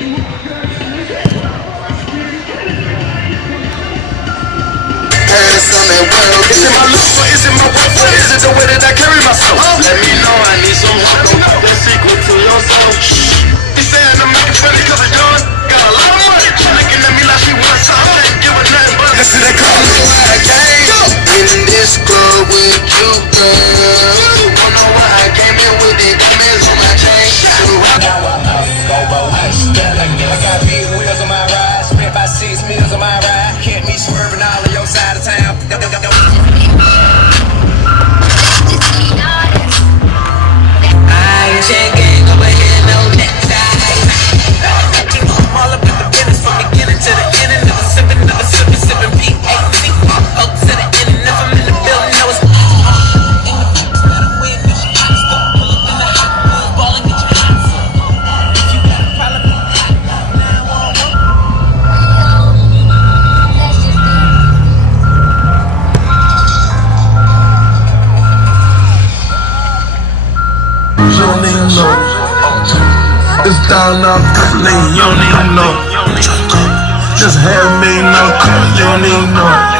Is it my looks or is it my work? Or is it the way that I carry myself? Let me know, I need some help. The secret to your soul. He saying I'm making funny cause I'm young. Got a lot of money. She looking at me like she wants something. I ain't giving nothing but this is the color where I came. In this club with you, girl. You don't know why I came in with the diamonds on my chain. Now I'm out, go roll. I got big wheels on my ride. Spent about 6 meals on my ride. Kept me swerving all of your side of town. Chain gang over here, no necktie. I'm all up in the business from beginning to the end. Never sipping, P-A-C. Up to the end, and if I'm in the building, no, it's you don't even know. It's down out the lane, you don't even know. Just have me no cause you don't even know.